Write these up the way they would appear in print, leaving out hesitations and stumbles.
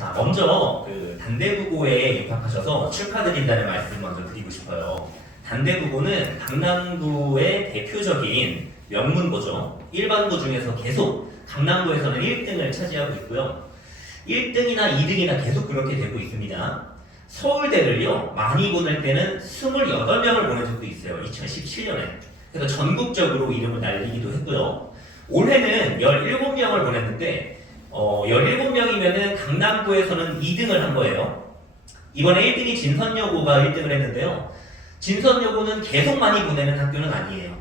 자, 먼저 단대부고에 입학하셔서 축하드린다는 말씀 먼저 드리고 싶어요. 단대부고는 강남구의 대표적인 명문고죠. 일반고 중에서 계속 강남구에서는 1등을 차지하고 있고요. 1등이나 2등이나 계속 그렇게 되고 있습니다. 서울대를요, 많이 보낼 때는 28명을 보낸 적도 있어요. 2017년에. 그래서 전국적으로 이름을 날리기도 했고요. 올해는 17명을 보냈는데 17명이면은 강남구에서는 2등을 한 거예요. 이번에 1등이 진선여고가 1등을 했는데요. 진선여고는 계속 많이 보내는 학교는 아니에요.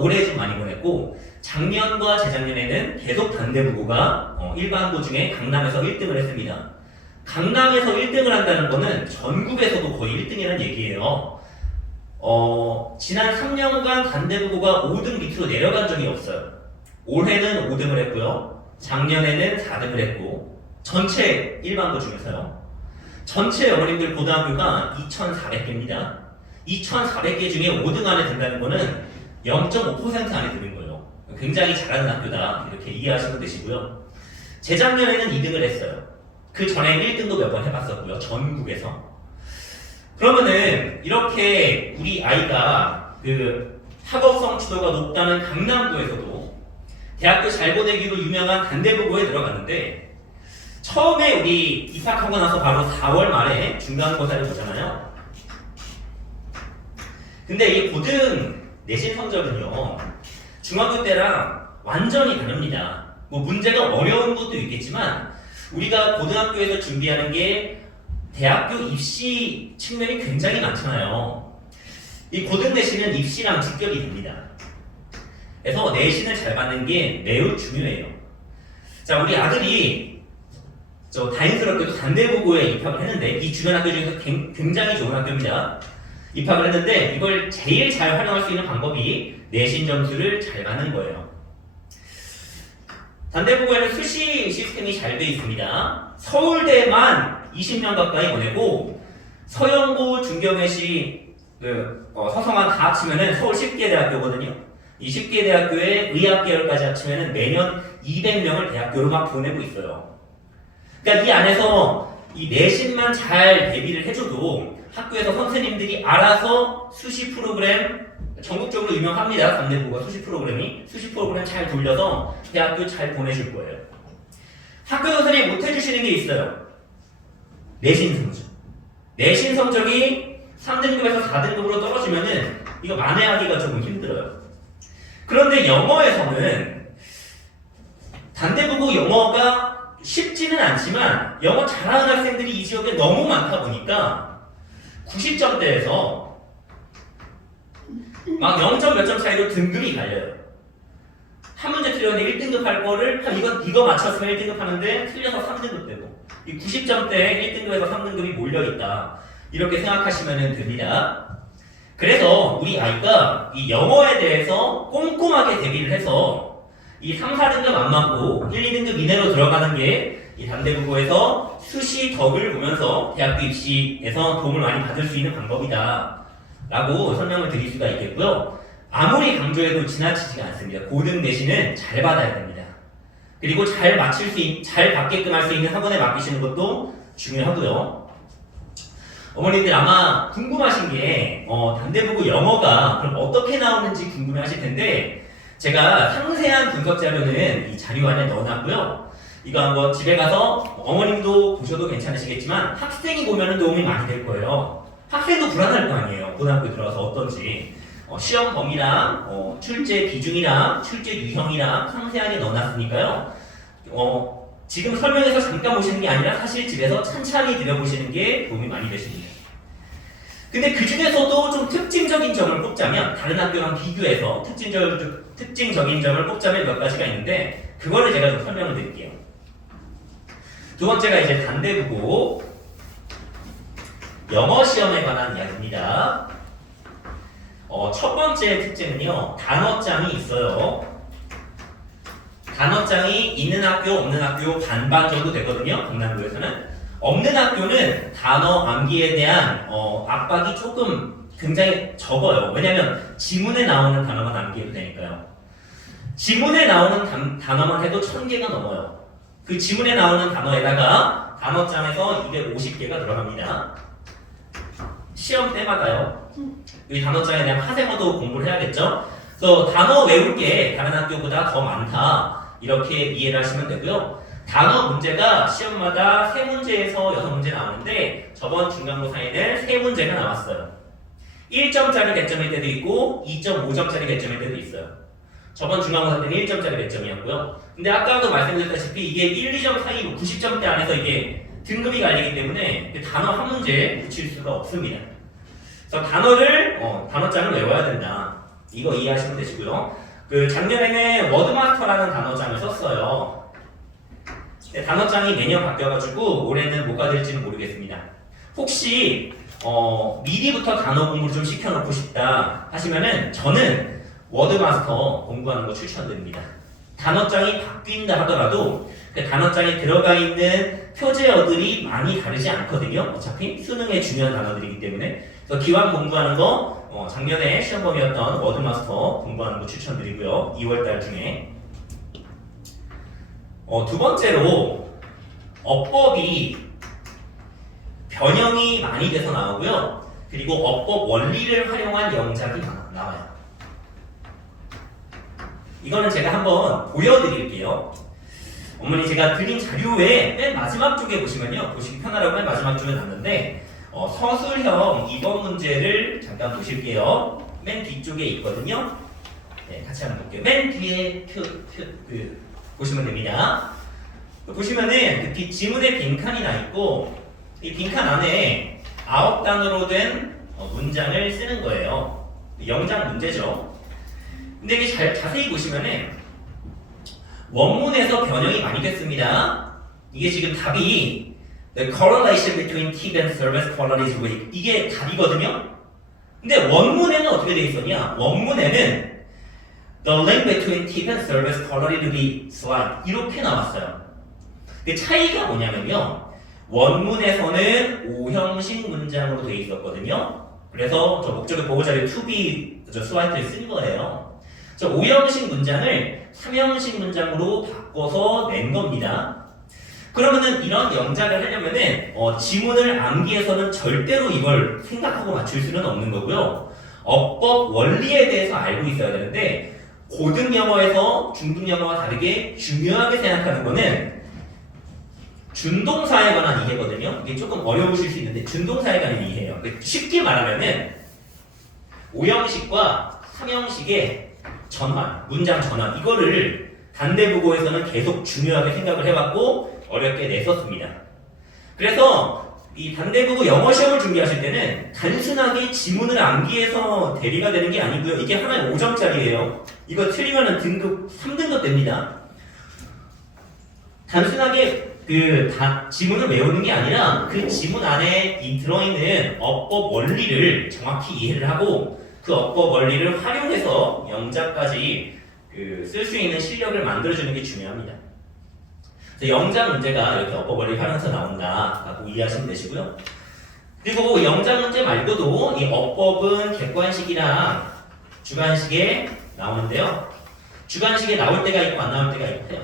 올해 좀 많이 보냈고, 작년과 재작년에는 계속 단대부고가 일반고 중에 강남에서 1등을 했습니다. 강남에서 1등을 한다는 거는 전국에서도 거의 1등이라는 얘기예요. 지난 3년간 단대부고가 5등 밑으로 내려간 적이 없어요. 올해는 5등을 했고요. 작년에는 4등을 했고, 전체 일반고 중에서요. 전체 어머님들 고등학교가 2,400개입니다. 2,400개 중에 5등 안에 든다는 거는 0.5% 안에 드는 거예요. 굉장히 잘하는 학교다, 이렇게 이해하시면 되시고요. 재작년에는 2등을 했어요. 그 전에 1등도 몇 번 해봤었고요. 전국에서. 그러면은 이렇게 우리 아이가 학업 성취도가 높다는 강남구에서도 대학교 잘 보내기로 유명한 단대부고에 들어갔는데, 처음에 우리 입학하고 나서 바로 4월 말에 중간고사를 보잖아요. 근데 이 고등 내신 성적은요, 중학교 때랑 완전히 다릅니다. 뭐 문제가 어려운 것도 있겠지만, 우리가 고등학교에서 준비하는 게 대학교 입시 측면이 굉장히 많잖아요. 이 고등 내신은 입시랑 직결이 됩니다. 그래서 내신을 잘 받는 게 매우 중요해요. 자, 우리 아들이 다행스럽게도 단대부고에 입학을 했는데, 이 주변 학교 중에서 굉장히 좋은 학교입니다. 입학을 했는데, 이걸 제일 잘 활용할 수 있는 방법이 내신 점수를 잘 받는 거예요. 단대부고에는 수시 시스템이 잘 되어 있습니다. 서울대만 20년 가까이 보내고, 서영고, 중경외시, 서성한 다 합치면은 서울 10개 대학교거든요. 이 10개 대학교에 의학계열까지 합치면은 매년 200명을 대학교로 막 보내고 있어요. 그러니까 이 안에서 이 내신만 잘 대비를 해줘도 학교에서 선생님들이 알아서 수시 프로그램, 전국적으로 유명합니다. 단대부고가 수시 프로그램 잘 돌려서 대학교 잘 보내줄 거예요. 학교 선생님이 못 해주시는 게 있어요. 내신 성적. 내신 성적이 3등급에서 4등급으로 떨어지면은 이거 만회하기가 조금 힘들어요. 그런데 영어에서는 단대부고 영어가 쉽지는 않지만, 영어 잘하는 학생들이 이 지역에 너무 많다 보니까 90점대에서 막 0. 몇 점 차이로 등급이 갈려요. 한 문제 틀렸는데 1등급 할 거를 이거 맞췄으면 1등급 하는데 틀려서 3등급 되고, 이 90점대에 1등급에서 3등급이 몰려있다, 이렇게 생각하시면 됩니다. 그래서 우리 아이가 이 영어에 대해서 꼼꼼하게 대비를 해서 이 3, 4등급 안 맞고 1, 2등급 이내로 들어가는 게 이 단대부고에서 수시 덕을 보면서 대학교 입시에서 도움을 많이 받을 수 있는 방법이다 라고 설명을 드릴 수가 있겠고요. 아무리 강조해도 지나치지가 않습니다. 고등 내신은 잘 받아야 됩니다. 그리고 잘 받게끔 할 수 있는 학원에 맡기시는 것도 중요하고요. 어머님들 아마 궁금하신 게 단대부고 영어가 그럼 어떻게 나오는지 궁금해 하실 텐데, 제가 상세한 분석 자료는 이 자료 안에 넣어놨고요. 이거 한번 집에 가서 어머님도 보셔도 괜찮으시겠지만 학생이 보면 도움이 많이 될 거예요. 학생도 불안할 거 아니에요. 고등학교 들어가서 어떤지. 시험 범위랑 출제 비중이랑 출제 유형이랑 상세하게 넣어놨으니까요. 지금 설명해서 잠깐 보시는 게 아니라 사실 집에서 찬찬히 들여보시는 게 도움이 많이 되십니다. 근데 그 중에서도 좀 특징적인 점을 꼽자면, 다른 학교랑 비교해서 특징적인 점을 꼽자면 몇 가지가 있는데, 그거를 제가 좀 설명을 드릴게요. 두 번째가 이제 단대부고 영어 시험에 관한 이야기입니다. 첫 번째 특징은요, 단어장이 있어요. 단어장이 있는 학교, 없는 학교 반반 정도 되거든요. 강남구에서는. 없는 학교는 단어 암기에 대한 압박이 조금 굉장히 적어요. 왜냐면 지문에 나오는 단어만 암기해도 되니까요. 지문에 나오는 단어만 해도 1000개가 넘어요. 그 지문에 나오는 단어에다가 단어장에서 250개가 들어갑니다. 시험 때마다요. 이 단어장에 대한 파생어도 공부를 해야겠죠. 그래서 단어 외울 게 다른 학교보다 더 많다. 이렇게 이해를 하시면 되고요. 단어 문제가 시험마다 3문제에서 6문제 나오는데 저번 중간고사에는 3문제가 나왔어요. 1점짜리 배점일 때도 있고 2.5점짜리 배점일 때도 있어요. 저번 중간고사 때는 1점짜리 배점이었고요. 근데 아까도 말씀드렸다시피 이게 1, 2점 사이 90점대 안에서 이게 등급이 갈리기 때문에 그 단어 한 문제에 붙일 수가 없습니다. 그래서 단어장을 외워야 된다. 이거 이해하시면 되시고요. 그 작년에는 워드마스터라는 단어장을 썼어요. 단어장이 매년 바뀌어가지고 올해는 뭐가 될지는 모르겠습니다. 혹시 미리부터 단어 공부를 좀 시켜놓고 싶다 하시면은 저는 워드마스터 공부하는 거 추천드립니다. 단어장이 바뀐다 하더라도 그 단어장에 들어가 있는 표제어들이 많이 다르지 않거든요. 어차피 수능의 중요한 단어들이기 때문에. 그래서 기왕 공부하는 거 작년에 시험범위였던 워드마스터 공부하는 거 추천드리고요. 2월달 중에. 두 번째로 어법이 변형이 많이 돼서 나오고요. 그리고 어법 원리를 활용한 영작이 나와요. 이거는 제가 한번 보여드릴게요. 어머니 제가 드린 자료에 맨 마지막 쪽에 보시면요. 보시기 편하라고 맨 마지막 쪽에 놨는데 서술형 2번 문제를 잠깐 보실게요. 맨 뒤쪽에 있거든요. 네, 같이 한번 볼게요. 맨 뒤에 보시면 됩니다. 보시면은 그 지문에 빈칸이 나 있고 이 빈칸 안에 9단어로 된 문장을 쓰는 거예요. 영작 문제죠. 근데 이게 자세히 보시면은 원문에서 변형이 많이 됐습니다. 이게 지금 답이 The correlation between tip and service quality is weak. 이게 답이거든요. 근데 원문에는 어떻게 돼 있었냐? 원문에는 The link between tip and service quality to be slight 이렇게 나왔어요. 그 차이가 뭐냐면요. 원문에서는 5형식 문장으로 돼 있었거든요. 그래서 저 목적의 보호자료 to be slight를 쓴 거예요. 저 5형식 문장을 3형식 문장으로 바꿔서 낸 겁니다. 그러면은 이런 영작을 하려면은 지문을 암기해서는 절대로 이걸 생각하고 맞출 수는 없는 거고요. 어법 원리에 대해서 알고 있어야 되는데 고등 영어에서 중등 영어와 다르게 중요하게 생각하는 거는 준동사에 관한 이해거든요. 이게 조금 어려우실 수 있는데 준동사에 관한 이해예요. 쉽게 말하면은 5형식과 3형식의 전환, 문장 전환 이거를 단대국어에서는 계속 중요하게 생각을 해왔고 어렵게 냈었습니다. 그래서 이 단대국어 영어 시험을 준비하실 때는 단순하게 지문을 암기해서 대비가 되는 게 아니고요. 이게 하나에 5점짜리예요. 이거 틀리면은 등급 3등급 됩니다. 단순하게 지문을 외우는 게 아니라 그 지문 안에 들어있는 어법 원리를 정확히 이해를 하고 그 어법 원리를 활용해서 영작까지 쓸 수 있는 실력을 만들어주는 게 중요합니다. 그래서 영작 문제가 이렇게 어법 원리를 활용해서 나온다라고 이해하시면 되시고요. 그리고 영작 문제 말고도 이 어법은 객관식이랑 주관식에 나오는데요. 주관식에 나올 때가 있고 안 나올 때가 있고요.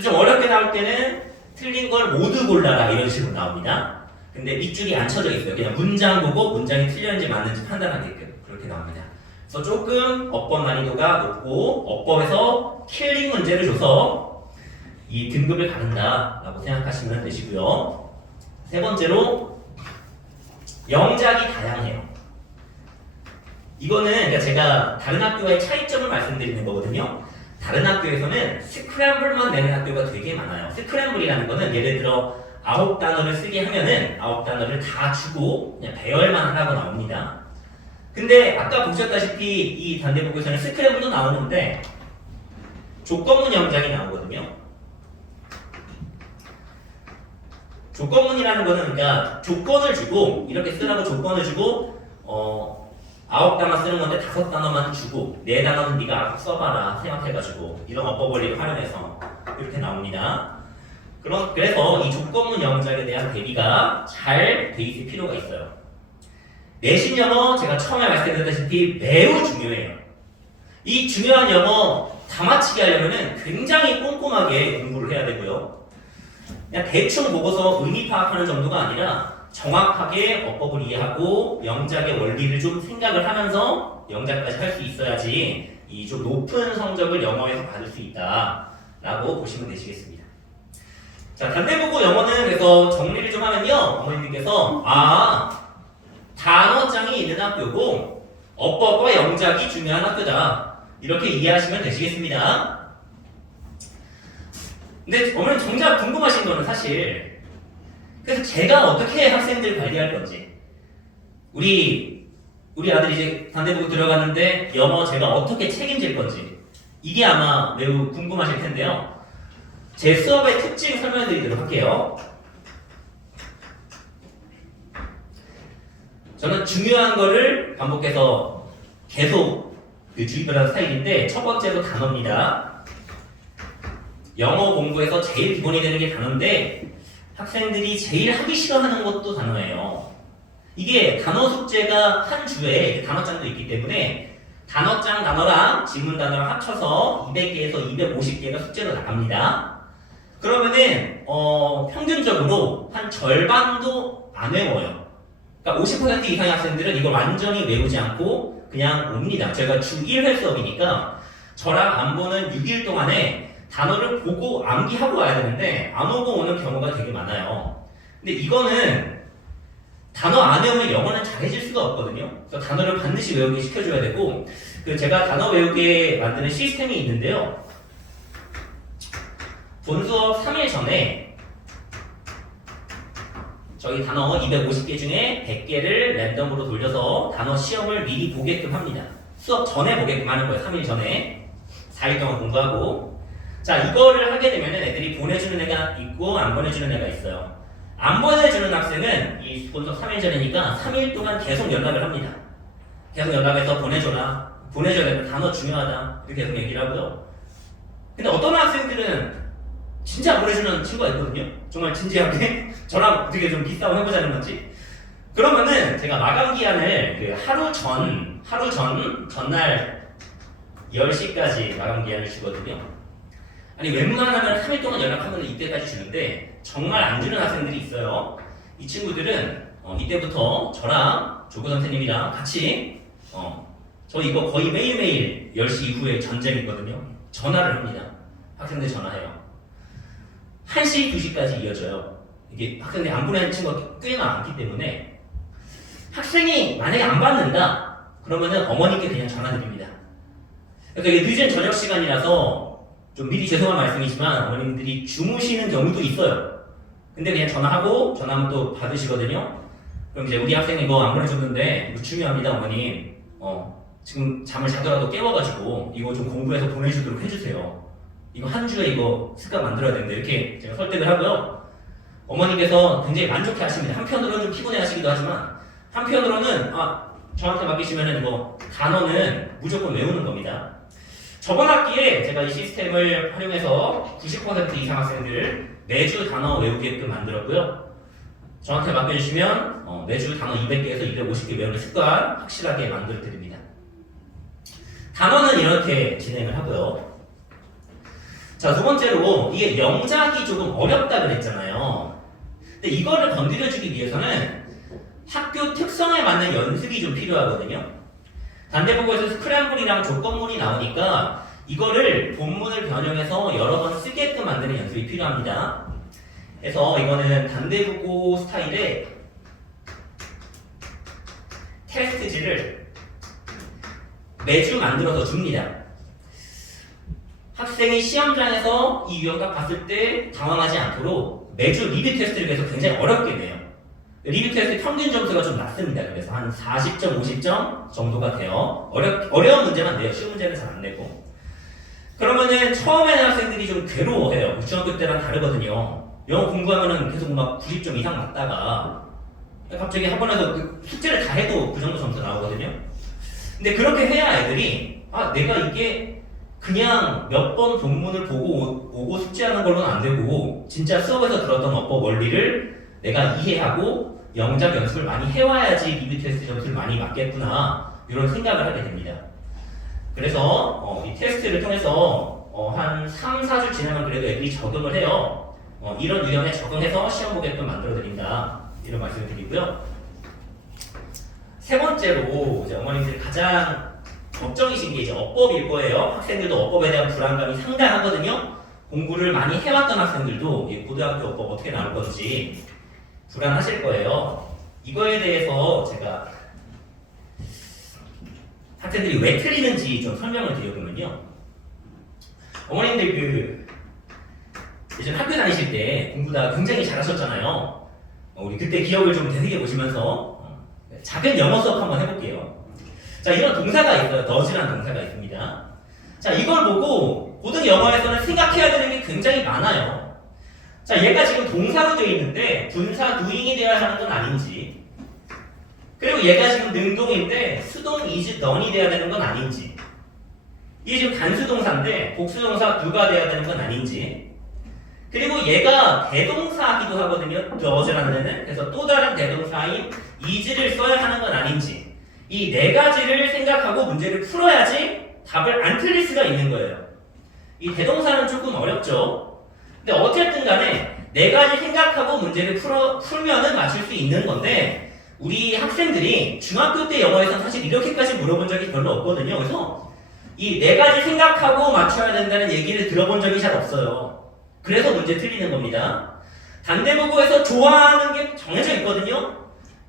좀 어렵게 나올 때는 틀린 걸 모두 골라라 이런 식으로 나옵니다. 근데 밑줄이 안 쳐져 있어요. 그냥 문장 보고 문장이 틀렸는지 맞는지 판단하게끔 그렇게 나옵니다. 그래서 조금 어법 난이도가 높고 어법에서 킬링 문제를 줘서 이 등급을 가른다라고 생각하시면 되시고요. 세 번째로 영작이 다양해요. 이거는 그러니까 제가 다른 학교와의 차이점을 말씀드리는 거거든요. 다른 학교에서는 스크램블만 내는 학교가 되게 많아요. 스크램블이라는 거는 예를 들어 9단어를 쓰게 하면은 9단어를 다 주고 그냥 배열만 하라고 나옵니다. 근데 아까 보셨다시피 이 단대국어에서는 스크램블도 나오는데 조건문 영작이 나오거든요. 조건문이라는 거는 그러니까 조건을 주고 이렇게 쓰라고 조건을 주고 9단어 쓰는 건데 5단어만 주고 4단어는 네가 알아서 써봐라 생각해가지고 이런 어법 원리를 활용해서 이렇게 나옵니다. 그래서 이 조건문 영작에 대한 대비가 잘 돼 있을 필요가 있어요. 내신 영어 제가 처음에 말씀드렸다시피 매우 중요해요. 이 중요한 영어 다 맞히게 하려면 굉장히 꼼꼼하게 공부를 해야 되고요. 그냥 대충 보고서 의미 파악하는 정도가 아니라 정확하게 어법을 이해하고 영작의 원리를 좀 생각을 하면서 영작까지 할 수 있어야지 이 좀 높은 성적을 영어에서 받을 수 있다라고 보시면 되시겠습니다. 자, 단대보고 영어는 그래서 정리를 좀 하면요. 어머님께서 단어장이 있는 학교고 어법과 영작이 중요한 학교다. 이렇게 이해하시면 되시겠습니다. 근데 어머님 정작 궁금하신 거는 사실 그래서 제가 어떻게 학생들 관리할 건지 우리 아들이 이제 단대보고 들어갔는데 영어 제가 어떻게 책임질 건지 이게 아마 매우 궁금하실 텐데요. 제 수업의 특징 설명해 드리도록 할게요. 저는 중요한 거를 반복해서 계속 주입을 하는 스타일인데 첫 번째로 단어입니다. 영어 공부에서 제일 기본이 되는 게 단어인데 학생들이 제일 하기 싫어하는 것도 단어예요. 이게 단어 숙제가 한 주에 단어장도 있기 때문에 단어장 단어랑 지문 단어랑 합쳐서 200개에서 250개가 숙제로 나갑니다. 그러면은 평균적으로 한 절반도 안 외워요. 그러니까 50% 이상의 학생들은 이걸 완전히 외우지 않고 그냥 옵니다. 제가 주 1회 수업이니까 저랑 안 보는 6일 동안에 단어를 보고 암기하고 와야 되는데 안 오고 오는 경우가 되게 많아요. 근데 이거는 단어 안 외우면 영어는 잘해질 수가 없거든요. 그래서 단어를 반드시 외우게 시켜줘야 되고 제가 단어 외우게 만드는 시스템이 있는데요. 본 수업 3일 전에 저희 단어 250개 중에 100개를 랜덤으로 돌려서 단어 시험을 미리 보게끔 합니다. 수업 전에 보게끔 하는 거예요. 3일 전에 4일 동안 공부하고 자 이거를 하게 되면 애들이 보내주는 애가 있고 안 보내주는 애가 있어요. 안 보내주는 학생은 이 본수업 3일 전이니까 3일 동안 계속 연락을 합니다. 계속 연락해서 보내줘라. 보내줘야 되는 단어 중요하다. 이렇게 계속 얘기를 하고요. 근데 어떤 학생들은 진짜 안 보내주는 친구가 있거든요. 정말 진지하게 저랑 어떻게 좀 기싸움 해보자는 건지. 그러면은 제가 마감 기한을 전날 10시까지 마감 기한을 주거든요. 아니 웬만하면 3일 동안 연락하면 이때까지 주는데 정말 안 주는 학생들이 있어요. 이 친구들은 이때부터 저랑 조교 선생님이랑 같이 저 이거 거의 매일매일 10시 이후에 전쟁이거든요. 전화를 합니다. 학생들 전화해요. 1시, 2시까지 이어져요. 이게 학생들이 안 보내는 친구가 꽤나 많기 때문에 학생이 만약에 안 받는다 그러면은 어머니께 그냥 전화드립니다. 그러니까 이게 늦은 저녁 시간이라서 좀 미리 죄송한 말씀이지만 어머님들이 주무시는 경우도 있어요. 근데 그냥 전화하면 또 받으시거든요. 그럼 이제 우리 학생이 이거 안 보내줬는데 이거 중요합니다 어머님. 지금 잠을 자더라도 깨워가지고 이거 좀 공부해서 보내주도록 해주세요. 이거 한 주에 이거 습관 만들어야 되는데 이렇게 제가 설득을 하고요. 어머니께서 굉장히 만족해 하십니다. 한편으로는 좀 피곤해 하시기도 하지만 한편으로는 저한테 맡기시면은 이거 단어는 무조건 외우는 겁니다. 저번 학기에 제가 이 시스템을 활용해서 90% 이상 학생들을 매주 단어 외우게끔 만들었고요. 저한테 맡겨주시면 매주 단어 200개에서 250개 외우는 습관 확실하게 만들어 드립니다. 단어는 이렇게 진행을 하고요. 자, 두 번째로 이게 영작이 조금 어렵다 그랬잖아요. 근데 이거를 건드려주기 위해서는 학교 특성에 맞는 연습이 좀 필요하거든요. 단대보고에서 스크램블이랑 조건문이 나오니까 이거를 본문을 변형해서 여러 번 쓰게끔 만드는 연습이 필요합니다. 그래서 이거는 단대보고 스타일의 테스트지를 매주 만들어서 줍니다. 학생이 시험장에서 이 유형 딱 봤을 때 당황하지 않도록 매주 리뷰 테스트를 계속 굉장히 어렵게 내요. 리뷰 테스트 평균 점수가 좀 낮습니다. 그래서 한 40점, 50점 정도가 돼요. 어려운 문제만 내요. 쉬운 문제는 잘 안 내고. 그러면은 처음에는 학생들이 좀 괴로워해요. 중학교 때랑 다르거든요. 영어 공부하면은 계속 막 90점 이상 맞다가 갑자기 학원에서 숙제를 다 해도 그 정도 점수 나오거든요. 근데 그렇게 해야 애들이 내가 이게 그냥 몇 번 본문을 보고 오고 숙제하는 걸로는 안 되고 진짜 수업에서 들었던 어법 원리를 내가 이해하고 영작 연습을 많이 해와야지 리뷰 테스트 점수를 많이 맞겠구나 이런 생각을 하게 됩니다. 그래서 이 테스트를 통해서 한 3, 4주 지나면 그래도 애들이 적응을 해요. 이런 유형에 적응해서 시험 보게끔 만들어 드린다. 이런 말씀을 드리고요. 세 번째로 이제 어머님들이 가장 걱정이신 게 이제 어법일 거예요. 학생들도 어법에 대한 불안감이 상당하거든요. 공부를 많이 해왔던 학생들도 이 고등학교 어법 어떻게 나올 건지 불안하실 거예요. 이거에 대해서 제가 학생들이 왜 틀리는지 좀 설명을 드려보면요. 어머님들 예전 학교 다니실 때 공부 다 굉장히 잘하셨잖아요. 우리 그때 기억을 좀 되새겨 보시면서 작은 영어 수업 한번 해볼게요. 자, 이런 동사가 있어요. does라는 동사가 있습니다. 자, 이걸 보고 고등 영어에서는 생각해야 되는 게 굉장히 많아요. 자, 얘가 지금 동사로 되어 있는데 분사 doing이 되어야 하는 건 아닌지, 그리고 얘가 지금 능동인데 수동 is done이 되어야 되는 건 아닌지, 이게 지금 단수동사인데 복수동사 do가 되어야 되는 건 아닌지, 그리고 얘가 대동사이기도 하거든요. does라는 데는. 그래서 또 다른 대동사인 is를 써야 하는 건 아닌지, 이 네 가지를 생각하고 문제를 풀어야지 답을 안 틀릴 수가 있는 거예요. 이 대동사는 조금 어렵죠. 근데 어쨌든 간에 네 가지 생각하고 문제를 풀면은 맞출 수 있는 건데, 우리 학생들이 중학교 때 영어에서는 사실 이렇게까지 물어본 적이 별로 없거든요. 그래서 이 네 가지 생각하고 맞춰야 된다는 얘기를 들어본 적이 잘 없어요. 그래서 문제 틀리는 겁니다. 단대국어에서 좋아하는 게 정해져 있거든요.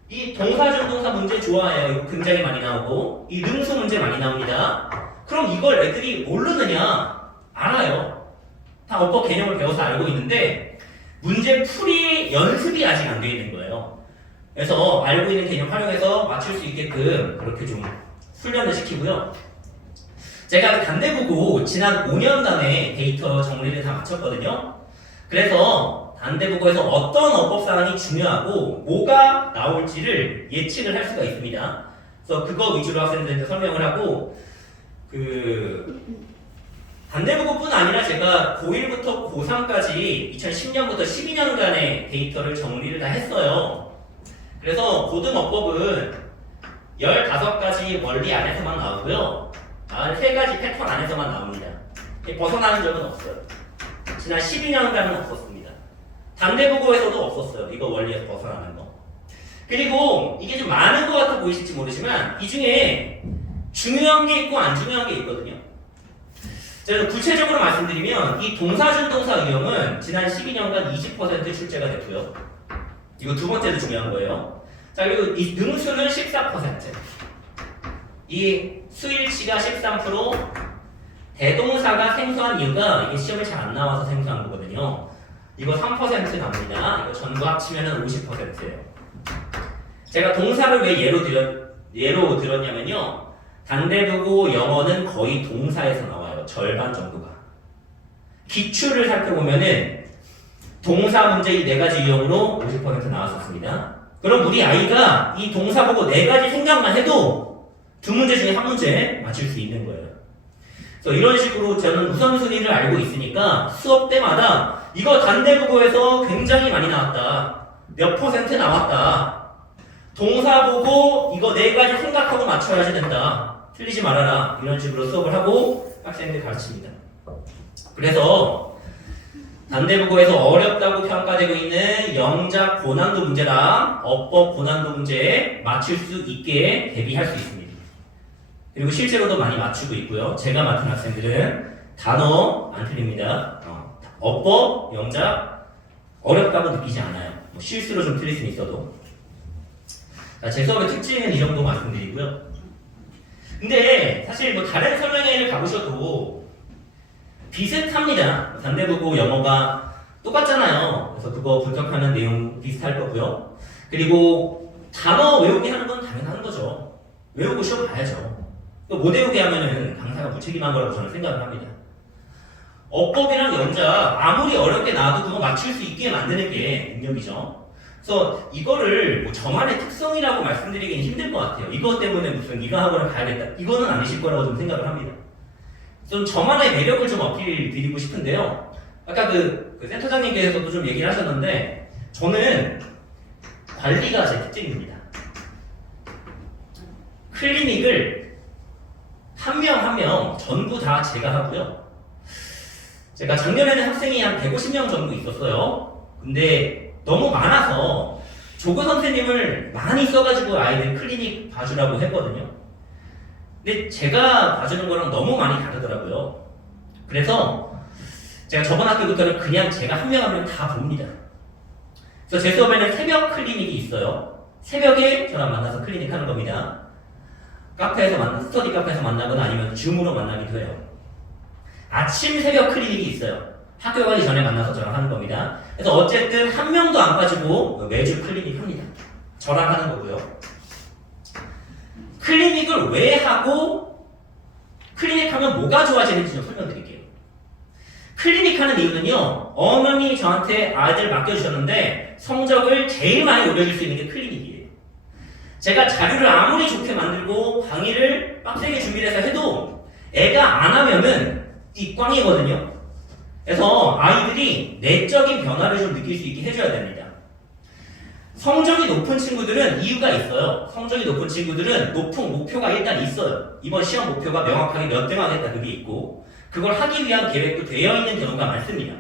이 동사준동사 문제 좋아해요. 이거 굉장히 많이 나오고, 이 능수 문제 많이 나옵니다. 그럼 이걸 애들이 모르느냐? 알아요. 다 어법 개념을 배워서 알고 있는데 문제 풀이 연습이 아직 안 되어 있는 거예요. 그래서 알고 있는 개념 활용해서 맞출 수 있게끔 그렇게 좀 훈련을 시키고요. 제가 단대국어 지난 5년간의 데이터 정리를 다 마쳤거든요. 그래서 단대국어에서 어떤 어법사항이 중요하고 뭐가 나올지를 예측을 할 수가 있습니다. 그래서 그거 위주로 학생들한테 설명을 하고, 단대국어뿐 아니라 제가 고1부터 고3까지 2010년부터 12년간의 데이터를 정리를 다 했어요. 그래서 고등어법은 15가지 원리 안에서만 나오고요. 43가지 패턴 안에서만 나옵니다. 벗어나는 적은 없어요. 지난 12년간은 없었습니다. 단대국어에서도 없었어요. 이거 원리에서 벗어나는 거. 그리고 이게 좀 많은 것 같아 보이실지 모르지만 이 중에 중요한 게 있고 안 중요한 게 있거든요. 제가 구체적으로 말씀드리면 이 동사준동사 유형은 지난 12년간 20% 출제가 됐고요. 이거 두 번째도 중요한 거예요. 자, 그리고 이 능수는 14%, 이 수일치가 13%, 대동사가 생소한 이유가 이게 시험에 잘 안 나와서 생소한 거거든요. 이거 3% 나옵니다. 이거 전부 합치면 50%예요. 제가 동사를 왜 예로 들었냐면요. 단대국어 영어는 거의 동사에서 나와요. 절반 정도가. 기출을 살펴보면은 동사 문제 이 네 가지 유형으로 50% 나왔었습니다. 그럼 우리 아이가 이 동사 보고 네 가지 생각만 해도 두 문제 중에 한 문제 맞출 수 있는 거예요. 그래서 이런 식으로 저는 우선순위를 알고 있으니까 수업 때마다 이거 단대국어에서 굉장히 많이 나왔다. 몇 퍼센트 나왔다. 동사 보고 이거 네 가지 생각하고 맞춰야지 된다. 틀리지 말아라. 이런 식으로 수업을 하고 학생들 가르칩니다. 그래서 단대국어에서 어렵다고 평가되고 있는 영작 고난도 문제랑 어법 고난도 문제에 맞출 수 있게 대비할 수 있습니다. 그리고 실제로도 많이 맞추고 있고요. 제가 맡은 학생들은 단어 안 틀립니다. 어법, 영작 어렵다고 느끼지 않아요. 뭐 실수로 좀 틀릴 수는 있어도. 자, 제 수업의 특징은 이 정도 말씀드리고요. 근데 사실 뭐 다른 설명회를 가보셔도 비슷합니다. 단대국어 영어가 똑같잖아요. 그래서 그거 분석하는 내용 비슷할 거고요. 그리고 단어 외우게 하는 건 당연한 거죠. 외우고 시험 봐야죠. 못 외우게 하면은 강사가 무책임한 거라고 저는 생각을 합니다. 어법이랑 영작 아무리 어렵게 나와도 그거 맞출 수 있게 만드는 게 능력이죠. 그래서 이거를 뭐 저만의 특성이라고 말씀드리기는 힘들 것 같아요. 이것 때문에 무슨 이거 학원을 가야겠다. 이거는 아니실 거라고 좀 생각을 합니다. 좀 저만의 매력을 좀 어필 드리고 싶은데요. 아까 그 센터장님께서도 좀 얘기를 하셨는데 저는 관리가 제 특징입니다. 클리닉을 한 명 한 명 전부 다 제가 하고요. 제가 작년에는 학생이 한 150명 정도 있었어요. 근데 너무 많아서 조교 선생님을 많이 써가지고 아이들 클리닉 봐주라고 했거든요. 근데 제가 봐주는 거랑 너무 많이 다르더라고요. 그래서 제가 저번 학기부터는 그냥 제가 한 명 한 명 다 봅니다. 그래서 제 수업에는 새벽 클리닉이 있어요. 새벽에 저랑 만나서 클리닉 하는 겁니다. 카페에서 스터디 카페에서 만나거나 아니면 줌으로 만나기도 해요. 아침 새벽 클리닉이 있어요. 학교 가기 전에 만나서 저랑 하는 겁니다. 그래서 어쨌든 한 명도 안 빠지고 매주 클리닉 합니다. 저랑 하는 거고요. 클리닉을 왜 하고 클리닉 하면 뭐가 좋아지는지 좀 설명드릴게요. 클리닉 하는 이유는요, 어머니 저한테 아이들 맡겨주셨는데 성적을 제일 많이 올려줄 수 있는 게 클리닉이에요. 제가 자료를 아무리 좋게 만들고 강의를 빡세게 준비를 해서 해도 애가 안 하면은 이 꽝이거든요. 그래서 아이들이 내적인 변화를 좀 느낄 수 있게 해줘야 됩니다. 성적이 높은 친구들은 이유가 있어요. 성적이 높은 친구들은 높은 목표가 일단 있어요. 이번 시험 목표가 명확하게 몇 등 하겠다 그게 있고 그걸 하기 위한 계획도 되어 있는 경우가 많습니다.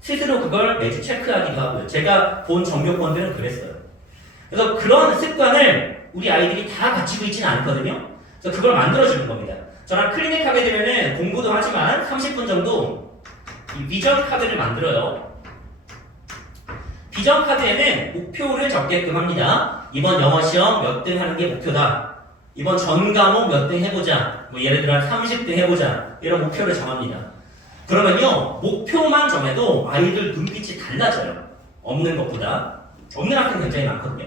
스스로 그걸 매주 체크하기도 하고요. 제가 본 전교권들은 그랬어요. 그래서 그런 습관을 우리 아이들이 다 가지고 있지는 않거든요. 그래서 그걸 만들어주는 겁니다. 저랑 클리닉 하게 되면은 공부도 하지만 30분 정도 이 비전 카드를 만들어요. 비전 카드에는 목표를 적게끔 합니다. 이번 영어 시험 몇 등 하는 게 목표다. 이번 전 과목 몇 등 해보자. 뭐 예를 들어 30등 해보자. 이런 목표를 정합니다. 그러면요, 목표만 정해도 아이들 눈빛이 달라져요. 없는 것보다. 없는 학생 굉장히 많거든요.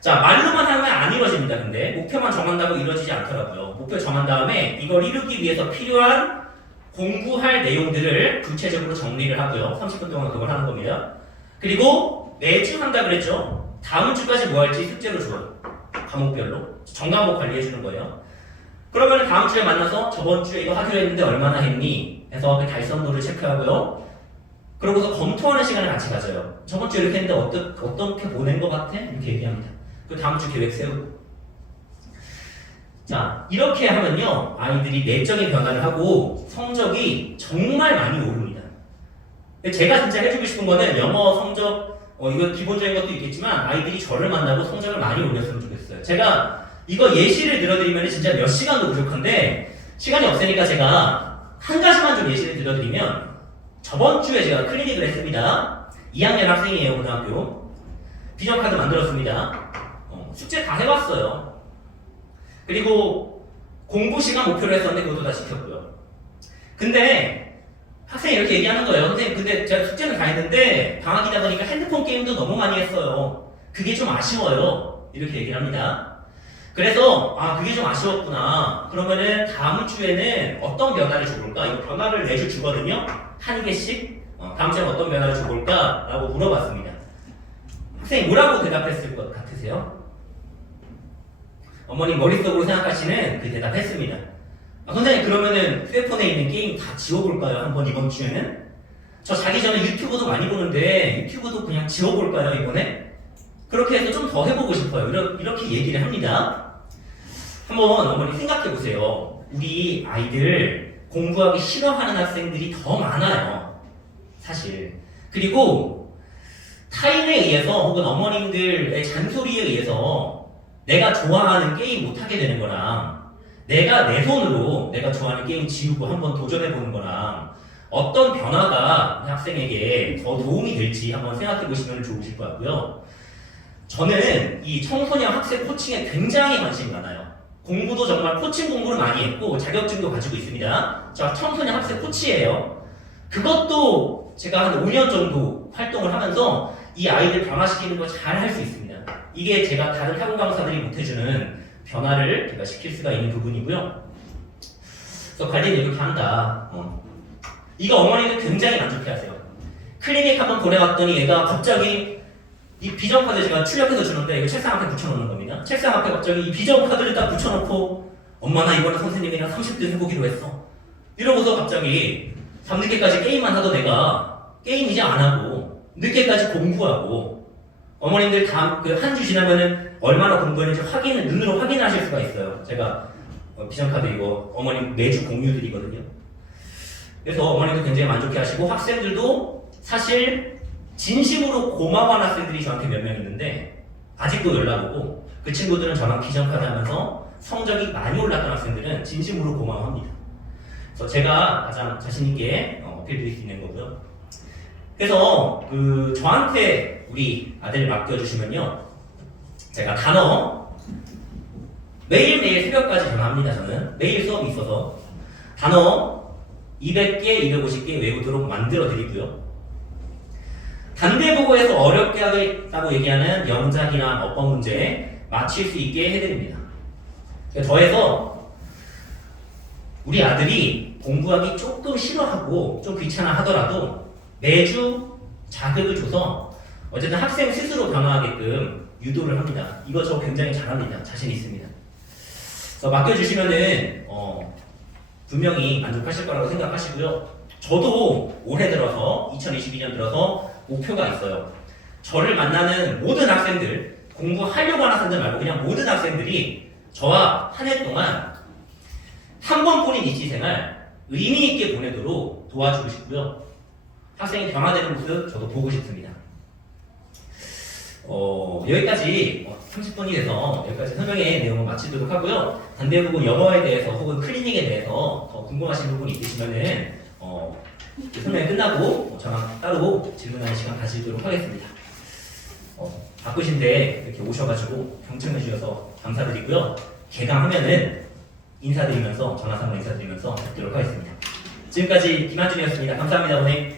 자, 말로만 하면 안 이루어집니다. 근데 목표만 정한다고 이루어지지 않더라고요. 목표 정한 다음에 이걸 이루기 위해서 필요한 공부할 내용들을 구체적으로 정리를 하고요. 30분 동안 그걸 하는 겁니다. 그리고 매주 한다 그랬죠. 다음 주까지 뭐 할지 숙제로 줘요. 과목별로. 전과목 관리해주는 거예요. 그러면 다음 주에 만나서 저번 주에 이거 하기로 했는데 얼마나 했니? 해서 그 달성도를 체크하고요. 그러고서 검토하는 시간을 같이 가져요. 저번 주에 이렇게 했는데 어떻게 보낸 것 같아? 이렇게 얘기합니다. 그 다음 주 계획 세우고. 자, 이렇게 하면요. 아이들이 내적인 변화를 하고 성적이 정말 많이 오릅니다. 제가 진짜 해주고 싶은 거는 영어 성적, 이거 기본적인 것도 있겠지만 아이들이 저를 만나고 성적을 많이 올렸으면 좋겠어요. 제가 이거 예시를 들어드리면 진짜 몇 시간도 부족한데 시간이 없으니까 제가 한 가지만 좀 예시를 들어드리면 저번 주에 제가 클리닉을 했습니다. 2학년 학생이에요, 고등학교. 비전카드 만들었습니다. 숙제 다 해봤어요. 그리고 공부 시간 목표로 했었는데 그것도 다 지켰고요. 근데 학생이 이렇게 얘기하는 거예요. 선생님, 근데 제가 숙제는 다 했는데 방학이다 보니까 핸드폰 게임도 너무 많이 했어요. 그게 좀 아쉬워요. 이렇게 얘기를 합니다. 그래서 그게 좀 아쉬웠구나. 그러면은 다음 주에는 어떤 변화를 줘볼까? 이거 변화를 매주 주거든요. 한 개씩. 다음 주에는 어떤 변화를 줘볼까? 라고 물어봤습니다. 학생이 뭐라고 대답했을 것 같으세요? 어머님 머릿속으로 생각하시는 그 대답했습니다. 선생님, 그러면은 휴대폰에 있는 게임 다 지워볼까요? 한번 이번 주에는? 저 자기 전에 유튜브도 많이 보는데 유튜브도 그냥 지워볼까요? 이번에? 그렇게 해서 좀 더 해보고 싶어요. 이렇게 얘기를 합니다. 한번 어머니 생각해보세요. 우리 아이들 공부하기 싫어하는 학생들이 더 많아요. 사실. 그리고 타인에 의해서 혹은 어머님들의 잔소리에 의해서 내가 좋아하는 게임 못하게 되는 거랑 내가 내 손으로 내가 좋아하는 게임 지우고 한번 도전해보는 거랑 어떤 변화가 학생에게 더 도움이 될지 한번 생각해보시면 좋으실 것 같고요. 저는 이 청소년 학생 코칭에 굉장히 관심이 많아요. 공부도 정말 코칭 공부를 많이 했고 자격증도 가지고 있습니다. 저 청소년 학생 코치예요. 그것도 제가 한 5년 정도 활동을 하면서 이 아이들 변화시키는 거 잘 할 수 있습니다. 이게 제가 다른 학원 강사들이 못해주는 변화를 제가 시킬 수가 있는 부분이고요. 그래서 관리는 이렇게 한다. 이거 어머니는 굉장히 만족해하세요. 클리닉 한번 보내봤더니 얘가 갑자기 이 비전 카드 제가 출력해서 주는데 이거 책상 앞에 붙여놓는 겁니다. 책상 앞에 갑자기 이 비전 카드를 딱 붙여놓고 엄마 나 이번에 선생님이랑 30등 해보기로 했어. 이러고서 갑자기 밤늦게까지 게임만 하던 애가 게임 이제 안 하고 늦게까지 공부하고 어머님들 다음 한 주 지나면은 얼마나 공부했는지 눈으로 확인하실 수가 있어요. 제가 비전 카드 이거 어머님 매주 공유 드리거든요. 그래서 어머님도 굉장히 만족해하시고 학생들도 사실 진심으로 고마워하는 학생들이 저한테 몇 명 있는데 아직도 연락 오고 그 친구들은 저랑 비전까지 하면서 성적이 많이 올랐던 학생들은 진심으로 고마워합니다. 그래서 제가 가장 자신있게 어필 드릴 수 있는 거고요. 그래서 저한테 우리 아들 맡겨주시면요. 제가 단어 매일매일 새벽까지 전화합니다. 저는 매일 수업이 있어서 단어 200개, 250개 외우도록 만들어 드리고요. 단대국어에서 어렵게 하겠다고 얘기하는 영작이나 어법 문제 맞힐 수 있게 해드립니다. 더해서 우리 아들이 공부하기 조금 싫어하고 좀 귀찮아 하더라도 매주 자극을 줘서 어쨌든 학생 스스로 변화하게끔 유도를 합니다. 이거 저 굉장히 잘합니다. 자신 있습니다. 그래서 맡겨주시면은 분명히 만족하실 거라고 생각하시고요. 저도 올해 들어서 2022년 들어서 목표가 있어요. 저를 만나는 모든 학생들, 공부하려고 하는 학생들 말고 그냥 모든 학생들이 저와 한 해 동안 한 번뿐인 입시생활 의미 있게 보내도록 도와주고 싶고요. 학생이 변화되는 모습 저도 보고 싶습니다. 여기까지 30분이 돼서 여기까지 설명의 내용을 마치도록 하고요. 단대부분 영어에 대해서 혹은 클리닉에 대해서 더 궁금하신 부분이 있으시면은 설명이 끝나고 저랑 따로 질문하는 시간 가지도록 하겠습니다. 바쁘신데 이렇게 오셔가지고 경청해 주셔서 감사드리고요. 개강하면은 인사드리면서 전화상으로 인사드리면서 뵙도록 하겠습니다. 지금까지 김한준이었습니다. 감사합니다, 오늘.